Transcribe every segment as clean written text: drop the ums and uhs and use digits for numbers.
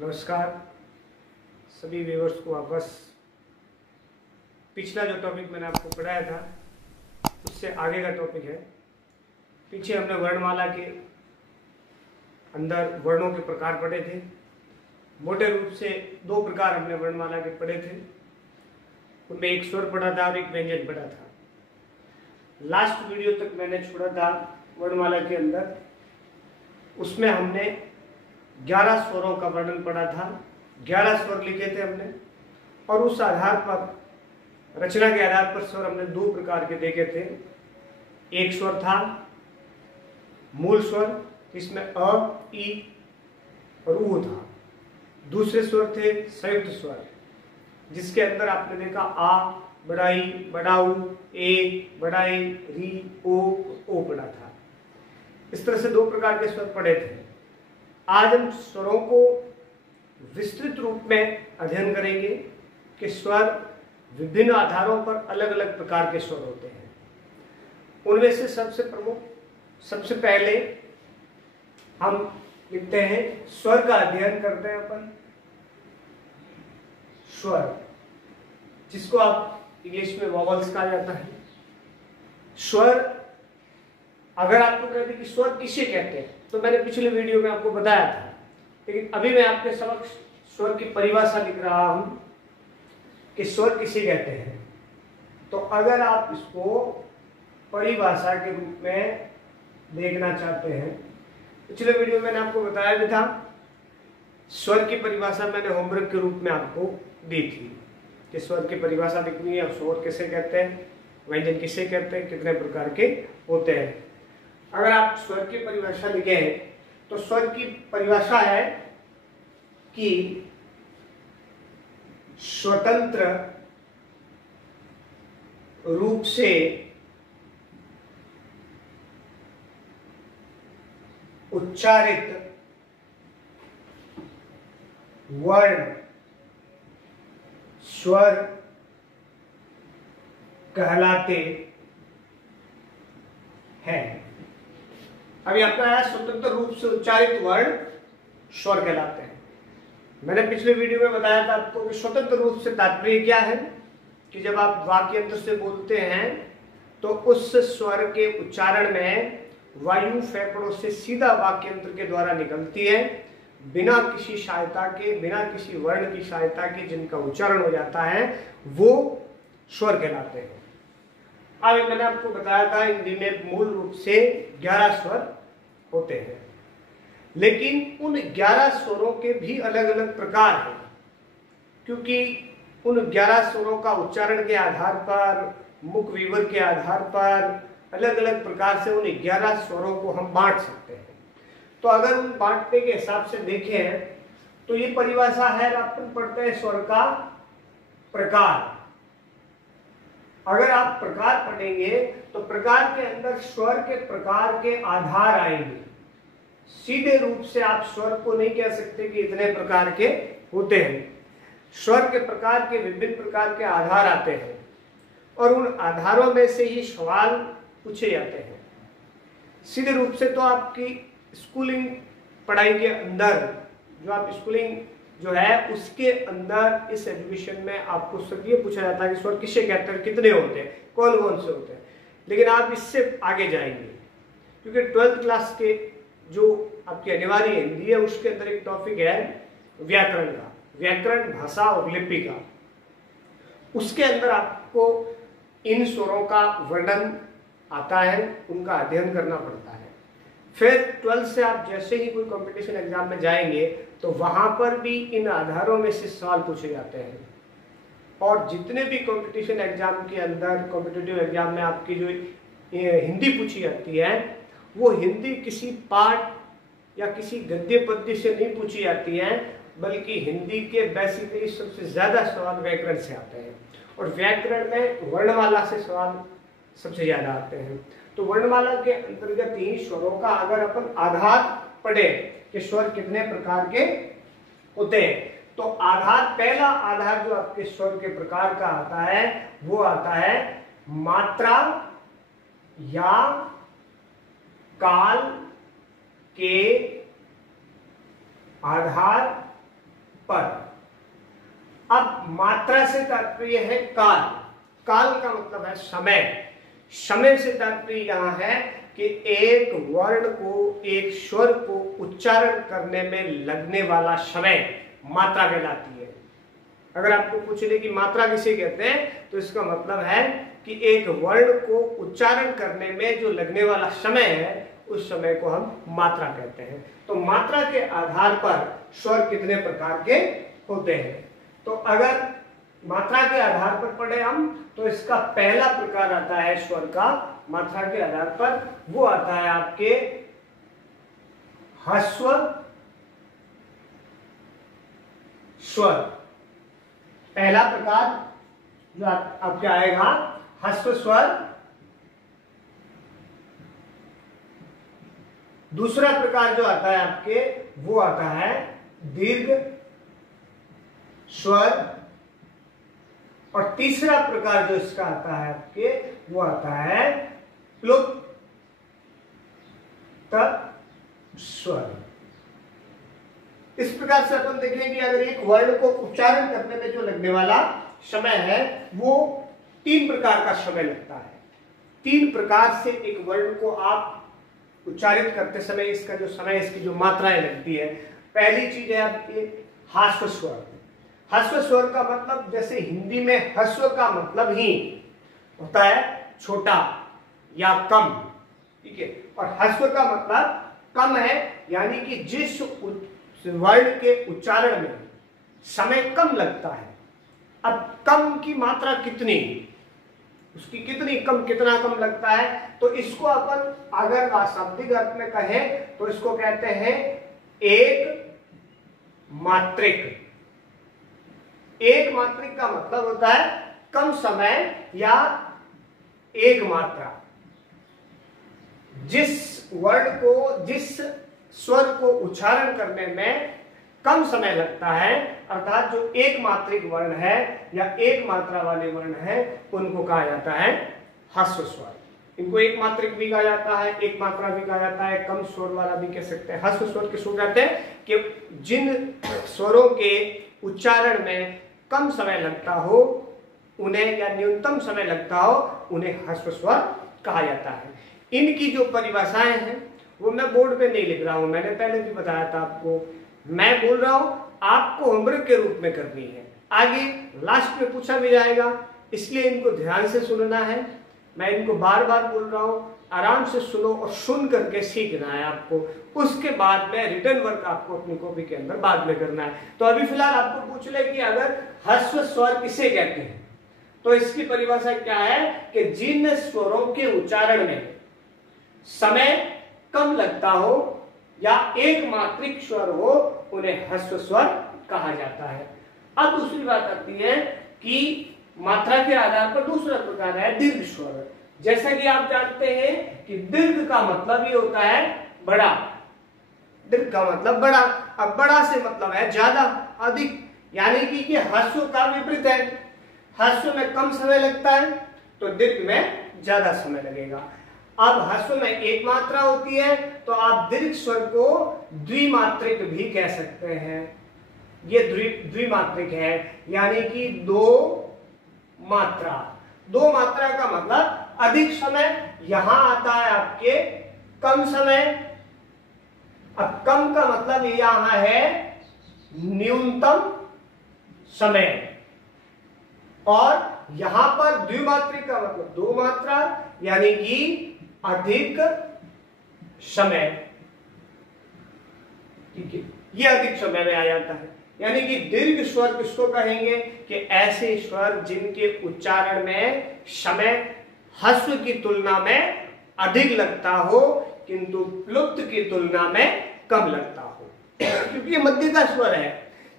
नमस्कार सभी व्यूअर्स को वापस। पिछला जो टॉपिक मैंने आपको पढ़ाया था उससे आगे का टॉपिक है। पीछे हमने वर्णमाला के अंदर वर्णों के प्रकार पढ़े थे। मोटे रूप से दो प्रकार हमने वर्णमाला के पढ़े थे। उनमें एक स्वर पढ़ा था और एक व्यंजन पढ़ा था। लास्ट वीडियो तक मैंने छोड़ा था वर्णमाला के अंदर, उसमें हमने 11 स्वरों का वर्णन पढ़ा था। 11 स्वर लिखे थे हमने और उस आधार पर, रचना के आधार पर स्वर हमने दो प्रकार के देखे थे। एक स्वर था मूल स्वर, इसमें अ, ई और ऊ था। दूसरे स्वर थे संयुक्त स्वर, जिसके अंदर आपने देखा आ, बड़ाई, बड़ाऊ, ए, बड़ाई, री, ओ पढ़ा था। इस तरह से दो प्रकार के स्वर पढ़े थे। आज हम स्वरों को विस्तृत रूप में अध्ययन करेंगे कि स्वर विभिन्न आधारों पर अलग अलग प्रकार के स्वर होते हैं। उनमें से सबसे प्रमुख, सबसे पहले हम लिखते हैं स्वर का अध्ययन करते हैं अपन। स्वर, जिसको आप इंग्लिश में वॉवल्स कहा जाता है। स्वर, अगर आपको कहते कि स्वर किसे कहते हैं तो मैंने पिछले वीडियो में आपको बताया था, लेकिन अभी मैं आपके समक्ष स्वर की परिभाषा लिख रहा हूं कि स्वर किसे कहते हैं। तो अगर आप इसको परिभाषा के रूप में देखना चाहते हैं, पिछले वीडियो में मैंने आपको बताया भी था। स्वर की परिभाषा मैंने होमवर्क के रूप में आपको दी थी कि स्वर की परिभाषा लिखनी है। स्वर किसे कहते हैं, व्यंजन किसे कहते हैं, कितने प्रकार के होते हैं। अगर आप स्वर की परिभाषा लिखे तो स्वर की परिभाषा है कि स्वतंत्र रूप से उच्चारित वर्ण स्वर कहलाते हैं। अभी आपका आया स्वतंत्र रूप से उच्चारित वर्ण स्वर कहलाते हैं। मैंने पिछले वीडियो में बताया था आपको कि स्वतंत्र रूप से तात्पर्य क्या है कि जब आप वाक्यंत्र से बोलते हैं तो उस स्वर के उच्चारण में वायु फेफड़ों से सीधा वाक्यंत्र के द्वारा निकलती है, बिना किसी सहायता के, बिना किसी वर्ण की सहायता के जिनका उच्चारण हो जाता है वो स्वर कहलाते हैं। अब मैंने आपको बताया था हिंदी में मूल रूप से 11 स्वर होते हैं, लेकिन उन 11 स्वरों के भी अलग अलग प्रकार हैं, क्योंकि उन 11 स्वरों का उच्चारण के आधार पर, मुख विवर के आधार पर अलग अलग प्रकार से उन 11 स्वरों को हम बांट सकते हैं। तो अगर उन बांटने के हिसाब से देखें तो ये परिभाषा है, अपन पढ़ते हैं स्वर का प्रकार। अगर आप प्रकार पढ़ेंगे तो प्रकार के अंदर स्वर के प्रकार के आधार आएंगे। सीधे रूप से आप स्वर को नहीं कह सकते कि इतने प्रकार के होते हैं। स्वर के प्रकार के विभिन्न प्रकार के आधार आते हैं और उन आधारों में से ही सवाल पूछे जाते हैं। सीधे रूप से तो आपकी स्कूलिंग पढ़ाई के अंदर, जो आप स्कूलिंग जो है उसके अंदर, इस एजुकेशन में आपको सिर्फ ये पूछा जाता है कि स्वर किसे कहते हैं, कितने होते हैं, कौन कौन से होते हैं। लेकिन आप इससे आगे जाएंगे क्योंकि 12th क्लास के जो आपकी अनिवार्य हिंदी है उसके अंदर एक टॉपिक है व्याकरण का, व्याकरण, भाषा और लिपि का। उसके अंदर आपको इन स्वरों का वर्णन आता है, उनका अध्ययन करना पड़ता है। फिर 12th से आप जैसे ही कोई कंपटीशन एग्जाम में जाएंगे तो वहां पर भी इन आधारों में से सवाल पूछे जाते हैं। और जितने भी कंपटीशन एग्जाम के अंदर, कॉम्पिटिटिव एग्जाम में आपकी जो हिंदी पूछी जाती है वो हिंदी किसी पाठ या किसी गद्य पद्य से नहीं पूछी जाती है, बल्कि हिंदी के बेसिकली सबसे ज्यादा सवाल व्याकरण से आते हैं और व्याकरण में वर्णमाला से सवाल सबसे ज्यादा आते हैं। तो वर्णमाला के अंतर्गत ही स्वरों का अगर अपन आधार पढ़े कि स्वर कितने प्रकार के होते हैं, तो आधार, पहला आधार जो आपके स्वर के प्रकार का आता है वो आता है मात्रा या काल के आधार पर। अब मात्रा से तात्पर्य है काल। काल का मतलब है समय। समय से तात्पर्य यहां है कि एक वर्ण को, एक स्वर को उच्चारण करने में लगने वाला समय मात्रा कहलाती है। अगर आपको पूछ ले कि मात्रा किसे कहते हैं, तो इसका मतलब है कि एक वर्ण को उच्चारण करने में जो लगने वाला समय है, उस समय को हम मात्रा कहते हैं। तो मात्रा के आधार पर स्वर कितने प्रकार के होते हैं। तो अगर मात्रा के आधार पर पढ़े हम, तो इसका पहला प्रकार आता है स्वर का मात्रा के आधार पर, वो आता है आपके ह्रस्व स्वर। पहला प्रकार जो आपके आएगा ह्रस्व स्वर। दूसरा प्रकार जो आता है आपके, वो आता है दीर्घ स्वर। और तीसरा प्रकार जो इसका आता है आपके, वो आता है प्लुप्त स्वर। इस प्रकार से अपन देखें कि अगर एक वर्ण को उच्चारण करने में जो लगने वाला समय है, वो 3 प्रकार का समय लगता है। 3 प्रकार से एक वर्ण को आप उच्चारित करते समय इसका जो समय, इसकी जो मात्राएं लगती है। पहली चीज है आपकी ह्रस्व स्वर। ह्रस्व स्वर का मतलब, जैसे हिंदी में ह्रस्व का मतलब ही होता है छोटा या कम, ठीक है। और ह्रस्व का मतलब कम है, यानी कि जिस वर्ण के उच्चारण में समय कम लगता है। अब कम की मात्रा कितनी, उसकी कितनी कम, कितना कम लगता है, तो इसको अपन अगर शाब्दिक अर्थ में कहें तो इसको कहते हैं एक मात्रिक। एक मात्रिक का मतलब होता है कम समय या एक मात्रा। जिस वर्ण को, जिस स्वर को उच्चारण करने में कम समय लगता है, अर्थात जो एक मात्रिक वर्ण है या एक मात्रा वाले वर्ण है, उनको कहा जाता है ह्रस्व स्वर। इनको एक मात्रिक भी कहा जाता है, एक मात्रा भी कहा जाता है, कम स्वर वाला भी कह सकते हैं। ह्रस्व स्वर किसको कहते हैं कि जिन स्वरों के उच्चारण में कम समय लगता हो उन्हें, या न्यूनतम समय लगता हो, उन्हें ह्रस्व स्वर कहा जाता है। इनकी जो परिभाषाएं हैं वो मैं बोर्ड पे नहीं लिख रहा हूं, मैंने पहले भी बताया था आपको। मैं बोल रहा हूं, आपको होमवर्क के रूप में करनी है, आगे लास्ट में पूछा भी जाएगा, इसलिए इनको ध्यान से सुनना है। मैं इनको बार बार बोल रहा हूं, आराम से सुनो और सुन करके सीखना है आपको। उसके बाद में रिटर्न वर्क आपको अपनी कॉपी के अंदर बाद में करना है। तो अभी फिलहाल आपको पूछ ले कि अगर ह्रस्व स्वर किसे कहते हैं, तो इसकी परिभाषा क्या है कि जिन स्वरों के उच्चारण में समय कम लगता हो या एक मात्रिक स्वर हो, उन्हें ह्रस्व स्वर कहा जाता है। अब दूसरी बात आती है कि मात्रा के आधार पर दूसरा प्रकार है दीर्घ स्वर। जैसा कि आप जानते हैं कि दीर्घ का मतलब ये होता है बड़ा। दीर्घ का मतलब बड़ा। अब बड़ा से मतलब है ज्यादा, अधिक, यानी कि ह्रस्व का विपरीत है। ह्रस्व में कम समय लगता है तो दीर्घ में ज्यादा समय लगेगा। अब ह्रस्व में एक मात्रा होती है तो आप दीर्घ स्वर को द्विमात्रिक भी कह सकते हैं। ये द्विमात्रिक है, यानी कि 2 मात्रा। 2 मात्रा का मतलब अधिक समय, यहां आता है आपके कम समय। अब कम का मतलब यहां है न्यूनतम समय, और यहां पर द्विमात्रिक का मतलब 2 मात्रा, यानी कि अधिक समय, ठीक है। ये अधिक समय में आ जाता है। यानी कि दीर्घ स्वर किसको कहेंगे कि ऐसे स्वर जिनके उच्चारण में समय ह्रस्व की तुलना में अधिक लगता हो किंतु प्लुप्त की तुलना में कम लगता हो। क्योंकि ये मध्य का स्वर है,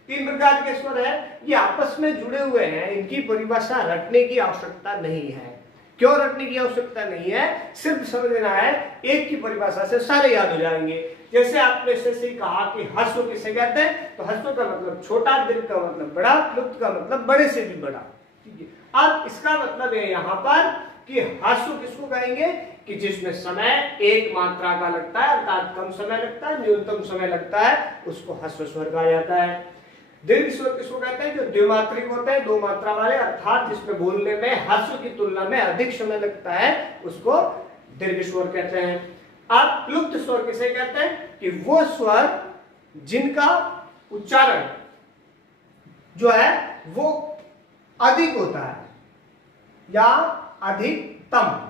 3 प्रकार के स्वर है, ये आपस में जुड़े हुए हैं, इनकी परिभाषा रटने की आवश्यकता नहीं है। क्यों रटने की आवश्यकता नहीं है, सिर्फ समझना है, एक की परिभाषा से सारे याद हो जाएंगे। जैसे आपने से कहा कि ह्रस्व किसे कहते हैं, तो ह्रस्व का मतलब छोटा, दीर्घ का मतलब बड़ा, प्लुप्त का मतलब बड़े से भी बड़ा, ठीक है। अब इसका मतलब है यहाँ पर कि ह्रस्व किसको कहेंगे कि जिसमें समय एक मात्रा का लगता है, अर्थात कम समय लगता है, न्यूनतम समय लगता है, उसको ह्रस्व स्वर कहा जाता है। दीर्घ स्वर किसको कहते हैं? जो द्विमात्रिक होते हैं, दो मात्रा वाले, अर्थात जिसमें बोलने में ह्रस्व की तुलना में अधिक समय लगता है, उसको दीर्घ स्वर कहते हैं। अब प्लुप्त स्वर किसे कहते हैं? कि वो स्वर जिनका उच्चारण जो है वो अधिक होता है या अधिकतम।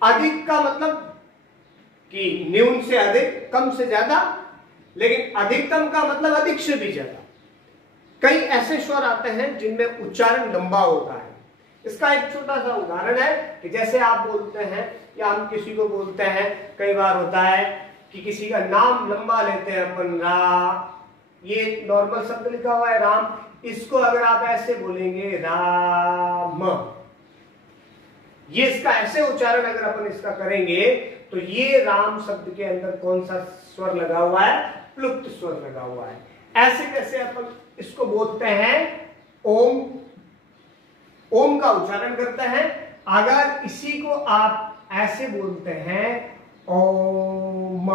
अधिक का मतलब कि न्यून से अधिक, कम से ज्यादा, लेकिन अधिकतम का मतलब अधिक से भी ज्यादा। कई ऐसे स्वर आते हैं जिनमें उच्चारण लंबा होता है। इसका एक छोटा सा उदाहरण है कि जैसे आप बोलते हैं या हम किसी को बोलते हैं, कई बार होता है कि किसी का नाम लंबा लेते हैं अपन, रा, ये नॉर्मल शब्द लिखा हुआ है राम, इसको अगर आप ऐसे बोलेंगे राम, ये इसका ऐसे उच्चारण अगर अपन इसका करेंगे तो ये राम शब्द के अंदर कौन सा स्वर लगा हुआ है? प्लुप्त स्वर लगा हुआ है। ऐसे कैसे अपन इसको बोलते हैं? ओम, ओम का उच्चारण करते हैं। अगर इसी को आप ऐसे बोलते हैं ओम,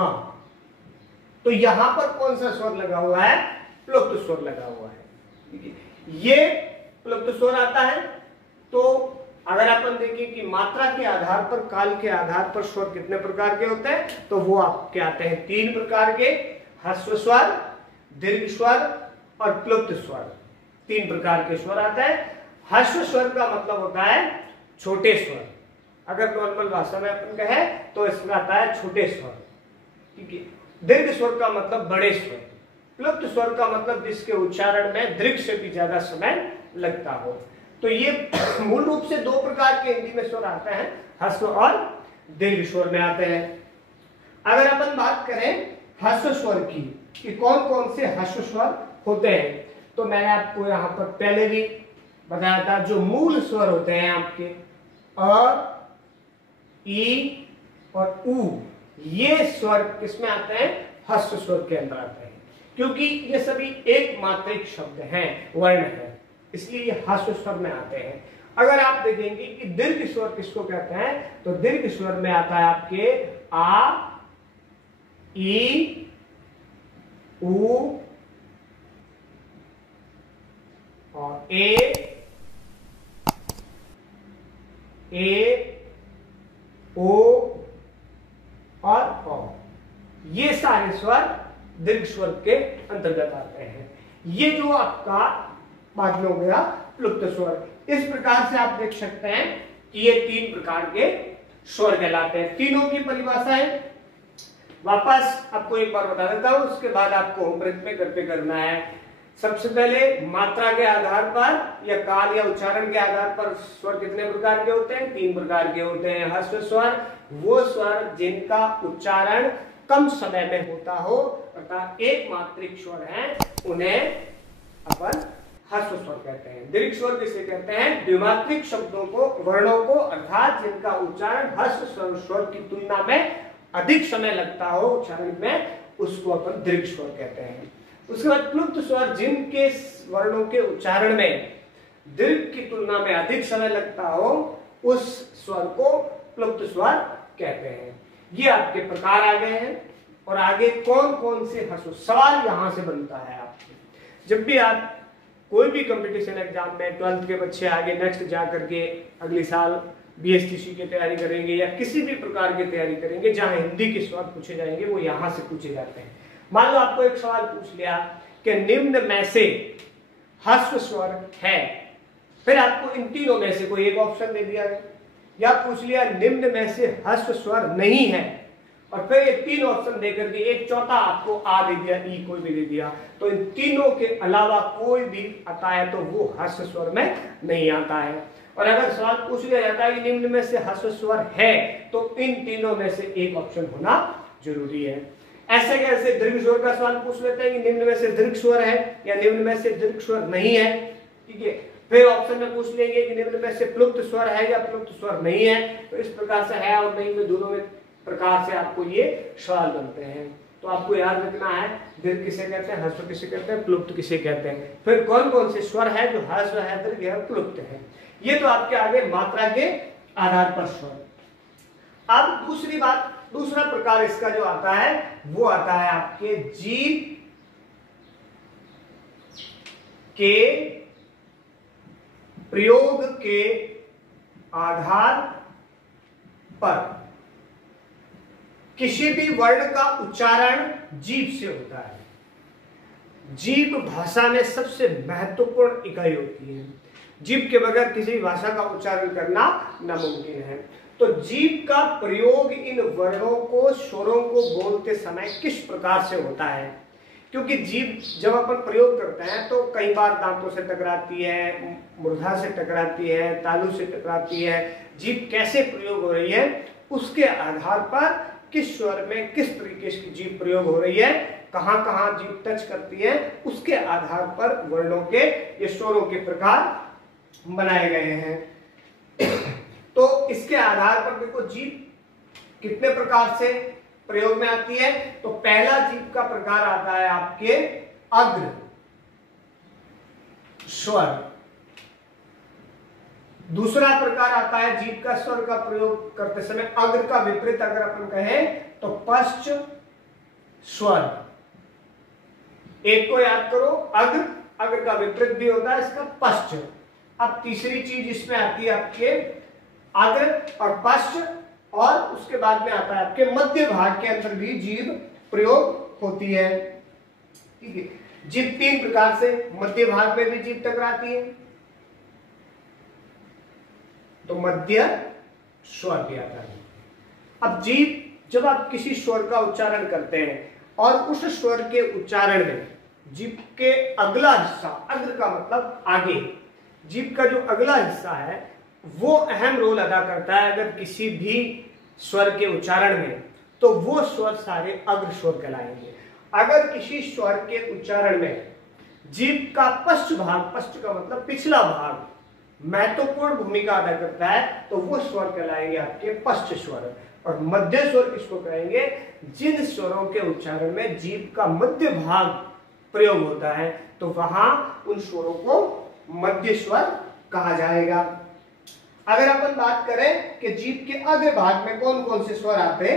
तो यहां पर कौन सा स्वर लगा हुआ है? प्लुप्त स्वर लगा हुआ है। ये प्लुप्त स्वर आता है। तो अगर अपन देखें कि मात्रा के आधार पर, काल के आधार पर स्वर कितने प्रकार के होते हैं, तो वो आपके आते हैं 3 प्रकार के, ह्रस्व स्वर, दीर्घ स्वर और प्लुप्त स्वर। 3 प्रकार के स्वर आते हैं। ह्रस्व स्वर का मतलब होता है छोटे स्वर। अगर नॉर्मल भाषा में अपन कहे तो इसमें आता है छोटे स्वर, ठीक है। दीर्घ स्वर का मतलब बड़े स्वर। प्लुप्त स्वर का मतलब जिसके उच्चारण में दीर्घ से भी ज्यादा समय लगता हो। तो ये मूल रूप से 2 प्रकार के हिंदी में स्वर आते हैं, ह्रस्व और दीर्घ स्वर में आते हैं। अगर अपन बात करें ह्रस्व स्वर की कि कौन कौन से ह्रस्व स्वर होते हैं, तो मैंने आपको यहाँ पर पहले भी बताया था, जो मूल स्वर होते हैं आपके अ, ई और उ, ये स्वर किसमें आते हैं? ह्रस्व स्वर के अंदर आते हैं, क्योंकि ये सभी एक मात्रिक शब्द हैं, वर्ण है, इसलिए ये ह्रस्व स्वर में आते हैं। अगर आप देखेंगे कि दीर्घ स्वर किसको कहते हैं, तो दीर्घ स्वर में आता है आपके आ, ई, उ और ए, ओ और औ। ये सारे स्वर दीर्घ स्वर के अंतर्गत आते हैं। ये जो आपका मालूम हो गया प्लुप्त स्वर। इस प्रकार से आप देख सकते हैं कि ये 3 प्रकार के स्वर कहलाते हैं। तीनों की परिभाषा है, वापस आपको एक बार बता देता हूं, उसके बाद आपको होमवर्क में घर पे करना है। सबसे पहले मात्रा के आधार पर या काल या उच्चारण के आधार पर स्वर कितने प्रकार के होते हैं? 3 प्रकार के होते हैं। ह्रस्व स्वर वो स्वर जिनका उच्चारण कम समय में होता हो, अर्थात एक मात्रिक स्वर हैं, उन्हें अपन ह्रस्व स्वर कहते हैं। दीर्घ स्वर किसे कहते हैं? द्विमात्रिक शब्दों को, वर्णों को, अर्थात जिनका उच्चारण ह्रस्व स्वर की तुलना में अधिक समय लगता हो उच्चारण में, उसको अपन दीर्घ स्वर कहते हैं। उसके बाद प्लुप्त स्वर जिनके वर्णों के उच्चारण में दीर्घ की तुलना में अधिक समय लगता हो, उस स्वर को प्लुप्त स्वर कहते हैं। ये आपके प्रकार आ गए हैं। और आगे कौन कौन से ह्रस्व, सवाल यहां से बनता है आपके, जब भी आप कोई भी कंपटीशन एग्जाम में 12th के बच्चे आगे नेक्स्ट जा करके अगले साल BSTC की तैयारी करेंगे या किसी भी प्रकार की तैयारी करेंगे जहां हिंदी के सवाल पूछे जाएंगे, वो यहां से पूछे जाते हैं। मान लो आपको एक सवाल पूछ लिया कि निम्न में से ह्रस्व स्वर है, फिर आपको इन तीनों में से कोई एक ऑप्शन दे दिया गया, या पूछ लिया निम्न में से ह्रस्व स्वर नहीं है, और फिर ये 3 ऑप्शन देकर के एक चौथा आपको आ दे दिया, ई कोई भी दे दिया, तो इन तीनों के अलावा कोई भी आता है तो वो ह्रस्व स्वर में नहीं आता है। और अगर सवाल पूछ लिया जाता है कि निम्न में से ह्रस्व स्वर है, तो इन तीनों में से एक ऑप्शन होना जरूरी है। ऐसे कैसे दीर्घ स्वर का सवाल पूछ लेते हैं कि निम्न में से दीर्घ स्वर है या निम्न में से दीर्घ स्वर नहीं है, ठीक है। फिर ऑप्शन में पूछ लेंगे कि निम्न में से प्लुप्त स्वर है या प्लुप्त स्वर नहीं है। तो इस प्रकार से है और नहीं में दोनों में प्रकार से आपको ये सवाल बनते हैं। तो आपको याद रखना है दीर्घ किसे कहते हैं, ह्रस्व किसे कहते हैं, प्लुप्त किसे कहते हैं, फिर कौन कौन से स्वर है जो ह्रस्व है, दीर्घ है, प्लुप्त है। ये तो आपके आगे मात्रा के आधार पर स्वर। अब दूसरी बात, दूसरा प्रकार इसका जो आता है वो आता है आपके जीव के प्रयोग के आधार पर किसी भी वर्ण का उच्चारण जीभ से होता है। जीभ भाषा में सबसे महत्वपूर्ण इकाई होती है। जीभ के बगैर किसी भी भाषा का उच्चारण करना नामुमकिन है। तो जीभ का प्रयोग इन वर्णों को, स्वरों को बोलते समय किस प्रकार से होता है, क्योंकि जीभ जब अपन प्रयोग करते हैं तो कई बार दांतों से टकराती है, मूर्धा से टकराती है, तालू से टकराती है। जीभ कैसे प्रयोग हो रही है उसके आधार पर किस स्वर में किस तरीके की जीभ प्रयोग हो रही है, कहां कहां जीभ टच करती है, उसके आधार पर वर्णों के या स्वरों के प्रकार बनाए गए हैं। तो इसके आधार पर देखो जीभ कितने प्रकार से प्रयोग में आती है। तो पहला जीभ का प्रकार आता है आपके अग्र स्वर। दूसरा प्रकार आता है जीभ का स्वर का प्रयोग करते समय अग्र का विपरीत अगर अपन कहें तो पश्च स्वर। एक को याद करो, अग्र, अग्र का विपरीत भी होता है इसका पश्च। अब तीसरी चीज इसमें आती है आपके अग्र और पश्च, और उसके बाद में आता है आपके मध्य भाग के अंदर भी जीभ प्रयोग होती है। ठीक है, जीभ तीन प्रकार से, मध्य भाग में भी जीभ टकराती है तो मध्य स्वर भी आता है। अब जीभ जब आप किसी स्वर का उच्चारण करते हैं और उस स्वर के उच्चारण में जीभ के अगला हिस्सा, अग्र का मतलब आगे, जीभ का जो अगला हिस्सा है वो अहम रोल अदा करता है अगर किसी भी स्वर के उच्चारण में, तो वो स्वर सारे अग्र स्वर कहलाएंगे। अगर किसी स्वर के उच्चारण में जीभ का पश्च भाग, पश्च का मतलब पिछला भाग, महत्वपूर्ण भूमिका अदा करता है तो वो स्वर कहलाएंगे आपके पश्च स्वर। और मध्य स्वर किसको कहेंगे, जिन स्वरों के उच्चारण में जीभ का मध्य भाग प्रयोग होता है तो वहां उन स्वरों को मध्य स्वर कहा जाएगा। अगर अपन बात करें कि जीभ के अग्र भाग में कौन कौन से स्वर आते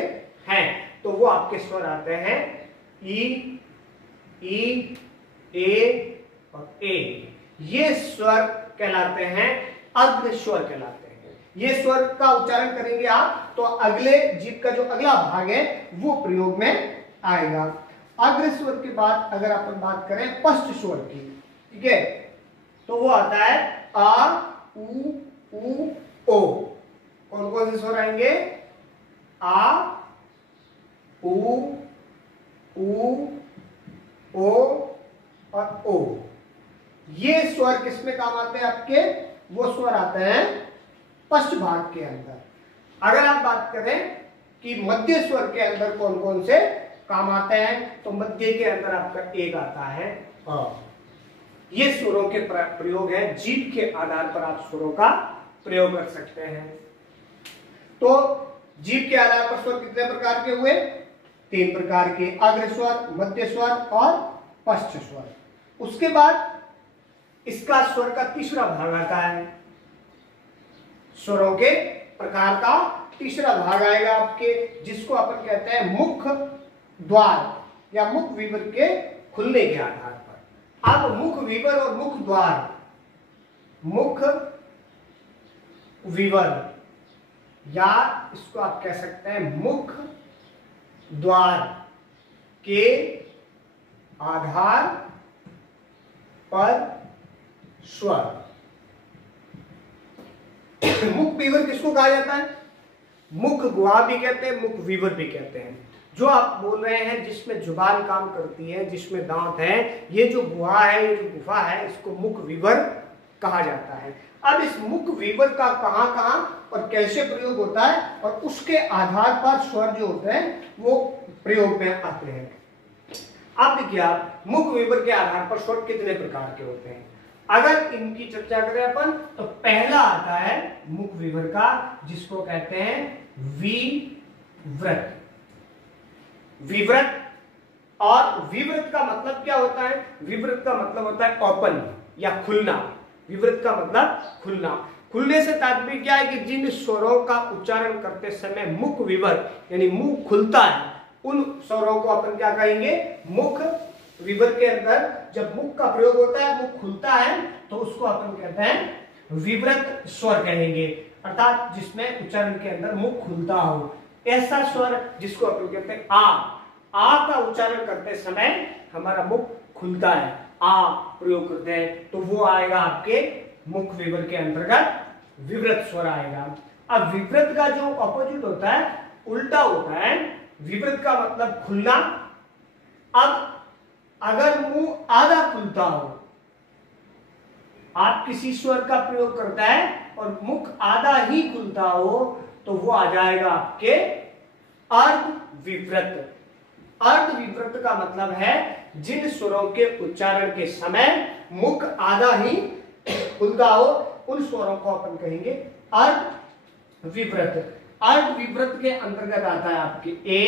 हैं तो वो आपके स्वर आते हैं ई, ए और ए। ये स्वर कहलाते हैं अग्र स्वर कहलाते हैं। ये स्वर का उच्चारण करेंगे आप तो अगले जीभ का जो अगला भाग है वो प्रयोग में आएगा। अग्र स्वर के बाद अगर अपन बात करें पश्च स्वर की, ठीक है, तो वो आता है आ, उ, ओ। कौन कौन से स्वर आएंगे, आ, उ, ओ और ओ। ये स्वर किसमें काम आते हैं आपके, वो स्वर आते हैं पश्च भाग के अंदर। अगर आप बात करें कि मध्य स्वर के अंदर कौन कौन से काम आते हैं तो मध्य के अंदर आपका एक आता है अ। ये स्वरों के प्रयोग है, जीभ के आधार पर आप स्वरों का प्रयोग कर सकते हैं। तो जीभ के आधार पर स्वर कितने प्रकार के हुए, तीन प्रकार के, अग्र स्वर, मध्य स्वर और पश्च स्वर। उसके बाद इसका स्वर का तीसरा भाग आता है, स्वरों के प्रकार का तीसरा भाग आएगा आपके, जिसको अपन कहते हैं मुख द्वार या मुख विवर के खुलने के आधार पर। अब मुख विवर और मुख द्वार, मुख विवर या इसको आप कह सकते हैं मुख द्वार के आधार पर स्वर। मुख विवर किसको कहा जाता है, मुख गुहा भी कहते हैं, मुख विवर भी कहते हैं। जो आप बोल रहे हैं जिसमें जुबान काम करती है, जिसमें दांत है, ये जो गुहा है, ये जो गुफा है, इसको मुख विवर कहा जाता है। अब इस मुख विवर का कहां कहां और कैसे प्रयोग होता है और उसके आधार पर स्वर जो होते हैं वो प्रयोग में आते हैं। अब देखिए आप मुख विवर के आधार पर स्वर कितने प्रकार के होते हैं। अगर इनकी चर्चा करें अपन तो पहला आता है मुख विवर का, जिसको कहते हैं विव्रत। विव्रत और विव्रत का मतलब क्या होता है, विव्रत का मतलब होता है ओपन या खुलना। विव्रत का मतलब खुलना। खुलने से तात्पर्य क्या है कि जिन स्वरों का उच्चारण करते समय मुख विवर यानी मुंह खुलता है, उन स्वरों को अपन क्या कहेंगे, मुख विवर के अंदर जब मुख का प्रयोग होता है, मुख खुलता है, तो उसको अपन कहते हैं विवृत स्वर कहेंगे, अर्थात जिसमें उच्चारण के अंदर मुख खुलता हो। ऐसा स्वर जिसको अपन कहते हैं आ का उच्चारण करते समय हमारा मुख खुलता है, आ प्रयोग करते हैं, तो वो आएगा आपके मुख विवर के अंतर्गत विवृत स्वर आएगा। अब विवृत का जो ऑपोजिट होता है, उल्टा होता है। विवृत का मतलब खुलना। अब अगर मुंह आधा खुलता हो, आप किसी स्वर का प्रयोग करता है और मुख आधा ही खुलता हो, तो वो आ जाएगा आपके अर्ध विवृत। अर्ध विवृत का मतलब है जिन स्वरों के उच्चारण के समय मुख आधा ही खुलता हो, उन स्वरों को अपन कहेंगे अर्ध विवृत। अर्ध विवृत के अंतर्गत आता है आपके ए,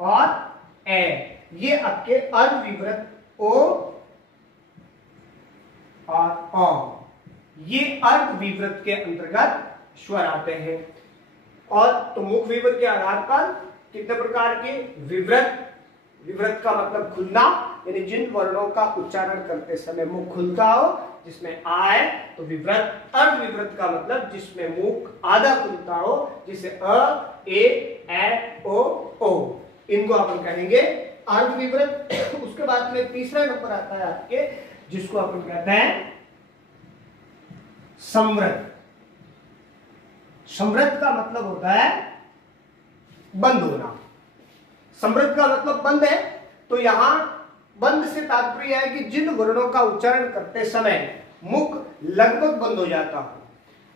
और ए, ये आपके अर्ध विवृत ओ और अ, ये अर्ध विवृत के अंतर्गत स्वर आते हैं। और तो मुख विवर के आधार पर कितने प्रकार के विवृत, विवृत का मतलब खुलना, यानी जिन वर्णों का उच्चारण करते समय मुख खुलता हो, जिसमें आ है तो विवृत। अर्ध विवृत का मतलब जिसमें मुख आधा खुलता हो, जिसे अ, ए, ओ, इनको अपन कहेंगे अर्ध विवृत। उसके बाद में तीसरा नंबर आता है आपके, जिसको अपन कहते हैं समृत। समृत का मतलब होता है बंद होना। समृत का मतलब बंद है, तो यहां बंद से तात्पर्य है कि जिन वर्णों का उच्चारण करते समय मुख लगभग बंद हो जाता हो।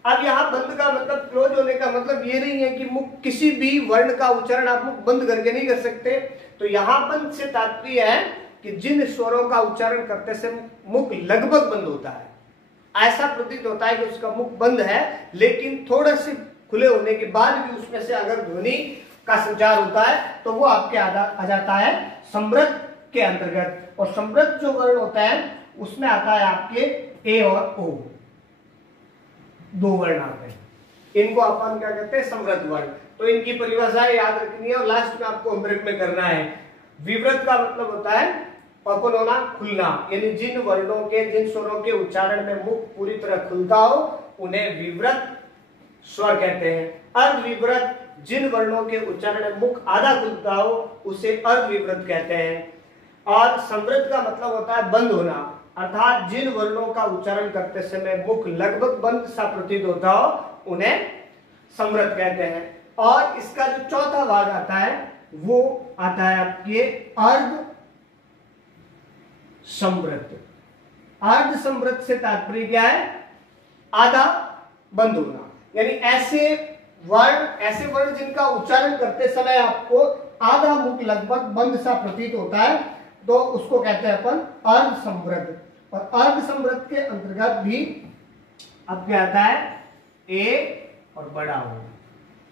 अब यहां बंद का मतलब क्लोज होने का मतलब ये नहीं है कि मुख किसी भी वर्ण का उच्चारण आप मुख बंद करके नहीं कर सकते। तो यहां बंद से तात्पर्य है कि जिन स्वरों का उच्चारण करते समय मुख लगभग बंद होता है, ऐसा प्रतीत होता है कि उसका मुख बंद है, लेकिन थोड़े से खुले होने के बाद भी उसमें से अगर ध्वनि का संचार होता है तो वो आपके आ जाता है समृत के अंतर्गत। और समृत जो वर्ण होता है उसमें आता है आपके ए और ओ, दो वर्ण आते हैं, इनको अपन क्या कहते हैं समृत वर्ण। तो इनकी परिभाषा याद रखनी है और लास्ट में आपको अमृत में करना है। विवृत का मतलब होता है ओपन होना, खुलना, यानी जिन वर्णों के, जिन स्वरों के उच्चारण में मुख पूरी तरह खुलता हो उन्हें विवृत स्वर कहते हैं। अर्ध विवृत जिन वर्णों के उच्चारण में मुख आधा खुलता हो उसे अर्ध विवृत कहते हैं। और समृत का मतलब होता है बंद होना, अर्थात जिन वर्णों का उच्चारण करते समय मुख लगभग बंद सा प्रतीत होता हो उन्हें समृत कहते हैं। और इसका जो चौथा भाग आता है वो आता है आपके अर्ध समृत। अर्ध समृत से तात्पर्य क्या है? आधा बंद होना, यानी ऐसे वर्ण जिनका उच्चारण करते समय आपको आधा मुख लगभग बंद सा प्रतीत होता है, तो उसको कहते हैं अपन अर्ध समृत। और अर्ध समृत के अंतर्गत भी अब क्या आता है? ए और बड़ा हो,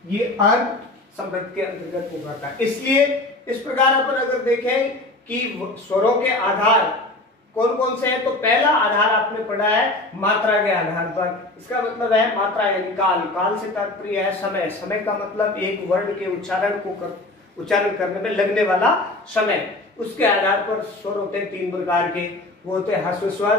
ये अर्ध समृत के अंतर्गत हो जाता है। इसलिए इस प्रकार अपन अगर देखें कि स्वरों के आधार कौन कौन से हैं, तो पहला आधार आपने पढ़ा है मात्रा के आधार पर। इसका मतलब है मात्रा यानी काल, काल से तात्पर्य है समय, समय का मतलब एक वर्ण के उच्चारण करने में लगने वाला समय। उसके आधार पर स्वर होते हैं तीन प्रकार के, वो होते हैं ह्रस्व स्वर।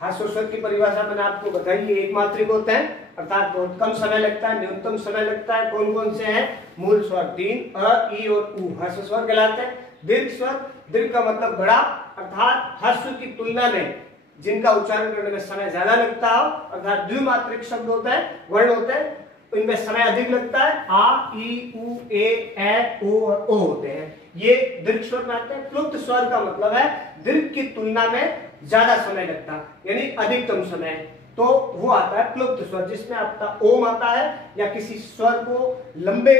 ह्रस्व स्वर की परिभाषा मैंने आपको बताई, ये एक मात्रिक होते हैं, अर्थात बहुत कम समय लगता है, न्यूनतम समय लगता है। कौन कौन से हैं? मूल स्वर तीन, अ, ई और उ ह्रस्व स्वर कहलाते हैं। दीर्घ स्वर, दीर्घ का मतलब बड़ा, अर्थात ह्रस्व की तुलना में जिनका उच्चारण करने में समय ज्यादा लगता हो, अर्थात द्विमात्रिक शब्द होते हैं, वर्ण होते हैं, इनमें समय अधिक लगता है। आ, ई, उ, ए, ओ और ओ होते हैं, ये दीर्घ स्वर में आते हैं। प्लुप्त स्वर का मतलब है दीर्घ की तुलना में ज्यादा समय लगता, यानी अधिकतम समय, तो वो आता है प्लुप्त स्वर, जिसमें आपका ओम आता है या किसी स्वर को लंबे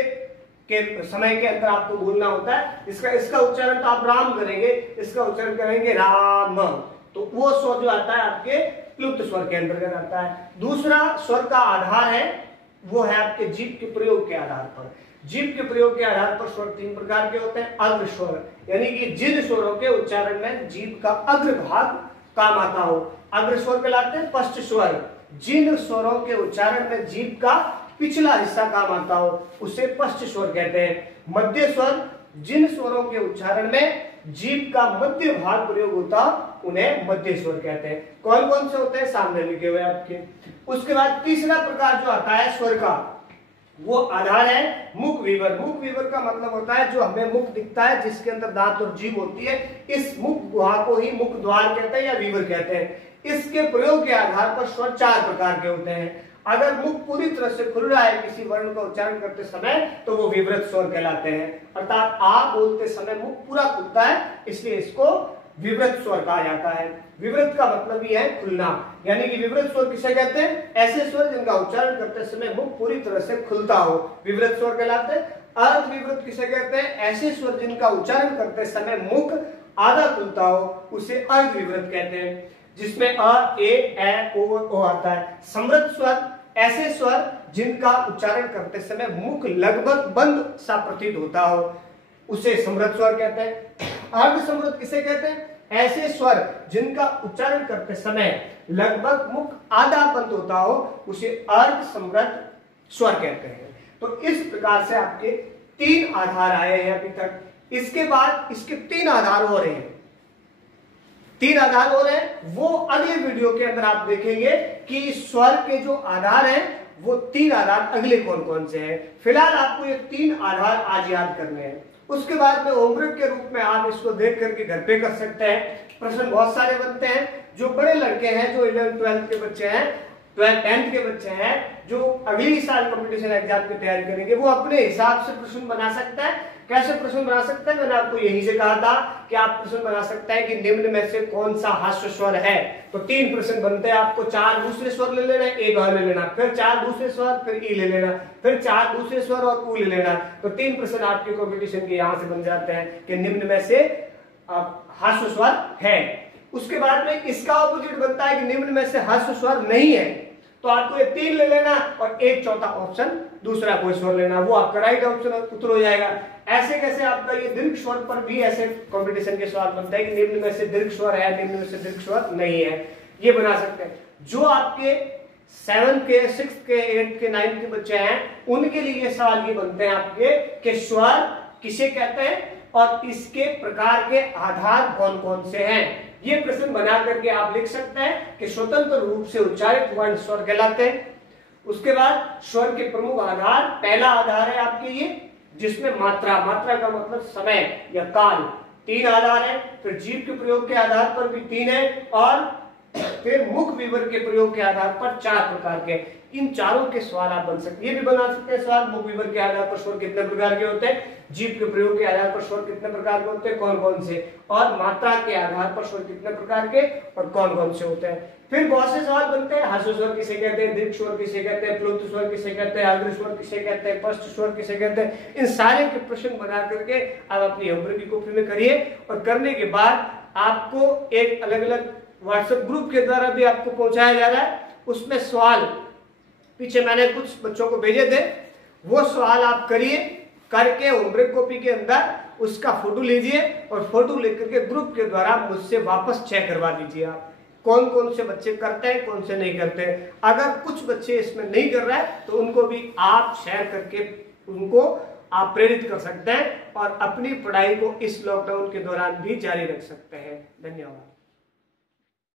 के समय के अंदर आपको बोलना होता है। इसका उच्चारण तो आप राम करेंगे, इसका उच्चारण करेंगे राम, तो वो स्वर जो आता है आपके प्लुप्त स्वर के अंतर्गत आता है। दूसरा स्वर का आधार है वो है आपके जीभ के प्रयोग के आधार पर। जीभ के प्रयोग के आधार पर स्वर तीन प्रकार के होते हैं। अग्र स्वर, यानी कि जिन स्वरों के उच्चारण में जीभ का अग्र भाग काम आता हो, अग्र स्वर कहलाते हैं। पश्च स्वर, जिन स्वरों के उच्चारण में जीभ का पिछला हिस्सा काम आता हो उसे पश्च स्वर कहते हैं। मध्य स्वर, जिन स्वरों के उच्चारण में जीभ का मध्य भाग प्रयोग होता उन्हें मध्य स्वर कहते हैं। कौन कौन से होते हैं सामने लिखे हुए आपके। उसके बाद तीसरा प्रकार जो आता है स्वर का, वो आधार है मुख विवर। मुख विवर का मतलब होता है जो हमें मुख दिखता है जिसके अंदर दांत और जीभ होती है, इस मुख गुहा को ही मुख द्वार कहते हैं या विवर कहते हैं। इसके प्रयोग के आधार पर स्वर 4 प्रकार के होते हैं। अगर मुख पूरी तरह से खुल रहा है किसी वर्ण का उच्चारण करते समय तो वो विवृत स्वर कहलाते हैं, अर्थात आप बोलते समय मुख पूरा खुलता है इसलिए इसको विवृत स्वर कहा जाता है। विवृत का मतलब ही है खुलना, यानी कि विवृत स्वर किसे कहते हैं, ऐसे स्वर जिनका उच्चारण करते समय मुख पूरी तरह से खुलता हो, विवृत स्वर कहलाते हैं। अर्ध विवृत किसे कहते हैं, ऐसे स्वर जिनका उच्चारण करते समय मुख आधा खुलता हो उसे अर्ध विवृत कहते हैं, जिसमें अ, ए, ओ आता है। समृद्ध स्वर ऐसे स्वर जिनका उच्चारण करते समय मुख लगभग बंद सा प्रतीत होता हो उसे समृद्ध स्वर कहते हैं। अर्ध समृद्ध किसे कहते हैं, ऐसे स्वर जिनका उच्चारण करते समय लगभग मुख आधा बंद होता हो उसे अर्ध समृद्ध स्वर कहते हैं। तो इस प्रकार से आपके 3 आधार आए हैं अभी तक। इसके बाद इसके 3 आधार हो रहे हैं, 3 आधार हो रहे हैं, वो अगले वीडियो के अंदर आप देखेंगे कि स्वर के जो आधार हैं वो 3 आधार अगले कौन कौन से हैं। फिलहाल आपको ये 3 आधार आज याद करने हैं, उसके बाद में होमवर्क के रूप में आप इसको देख करके घर पे कर सकते हैं। प्रश्न बहुत सारे बनते हैं। जो बड़े लड़के हैं, जो 11th 12th के बच्चे हैं, 10th के बच्चे हैं, जो अगली साल कंपटीशन एग्जाम की तैयारी करेंगे, वो अपने हिसाब से प्रश्न बना सकते हैं। कैसे प्रश्न बना सकते हैं, मैंने आपको यही से कहा था कि आप प्रश्न बना सकते हैं कि निम्न में से कौन सा हास्य स्वर है। तो 3 प्रश्न बनते हैं, आपको 4 दूसरे स्वर ले लेना, एक और ले लेना, फिर 4 दूसरे स्वर, फिर ई ले लेना, फिर 4 दूसरे स्वर और ऊ ले लेना। तो 3 प्रश्न आपके कॉम्पिटिशन के यहाँ से बन जाते हैं कि निम्न में से हास्य स्वर है। उसके बाद में इसका ऑपोजिट बनता है कि निम्न में से हास्य स्वर नहीं है, तो आपको ये 3 ले लेना और एक चौथा ऑप्शन दूसरा कोई स्वर लेना, वो आपका राइट ऑप्शन उत्तर हो जाएगा। ऐसे कैसे आपका ये दीर्घ स्वर पर भी ऐसे कंपटीशन के सवाल बनता है कि निम्न में से दीर्घ स्वर है, निम्न में से दीर्घ स्वर नहीं है, ये बना सकते हैं। जो आपके 7th के 6th के 8th के 9th के बच्चे हैं उनके लिए ये सवाल ये बनते हैं आपके कि स्वर किसे कहते हैं और इसके प्रकार के आधार कौन कौन से हैं। ये प्रश्न बना करके आप लिख सकते हैं कि स्वतंत्र रूप से उच्चारित वर्ण स्वर कहलाते हैं। उसके बाद स्वर के प्रमुख आधार, पहला आधार है आपके ये जिसमें मात्रा का मतलब समय या काल, 3 आधार है। फिर जीभ के प्रयोग के आधार पर भी 3 है और फिर मुख विवर के प्रयोग के आधार पर 4 प्रकार के। इन चारों के सवाल आप बन सकते, ये भी बना सकते हैं सवाल मुख विवर के आधार पर स्वर कितने प्रकार के होते हैं, जीभ के प्रयोग के आधार पर स्वर कितने प्रकार के होते हैं, कौन कौन से, और मात्रा के आधार पर स्वर कितने प्रकार के और कौन कौन से होते हैं। फिर बहुत से सवाल बनते हैं, हास्य स्वर किसे कहते हैं, दीर्घ स्वर किसे कहते हैं, प्लुत स्वर किसे कहते हैं, अग्र स्वर किसे कहते हैं, पश्च स्वर किसे कहते हैं। इन सारे के प्रश्न बना करके आप अपनी होमवर्क की कॉपी में करिए और करने के बाद आपको एक अलग अलग व्हाट्सएप ग्रुप के द्वारा भी आपको पहुंचाया जा रहा है। उसमें सवाल पीछे मैंने कुछ बच्चों को भेजे थे, वो सवाल आप करिए, करके होमवर्क कॉपी के अंदर उसका फोटो लीजिए और फोटो लेकर के ग्रुप के द्वारा मुझसे वापस चेक करवा दीजिए आप कौन कौन से बच्चे करते हैं कौन से नहीं करते हैं। अगर कुछ बच्चे इसमें नहीं कर रहे हैं तो उनको भी आप शेयर करके उनको आप प्रेरित कर सकते हैं और अपनी पढ़ाई को इस लॉकडाउन के दौरान भी जारी रख सकते हैं। धन्यवाद।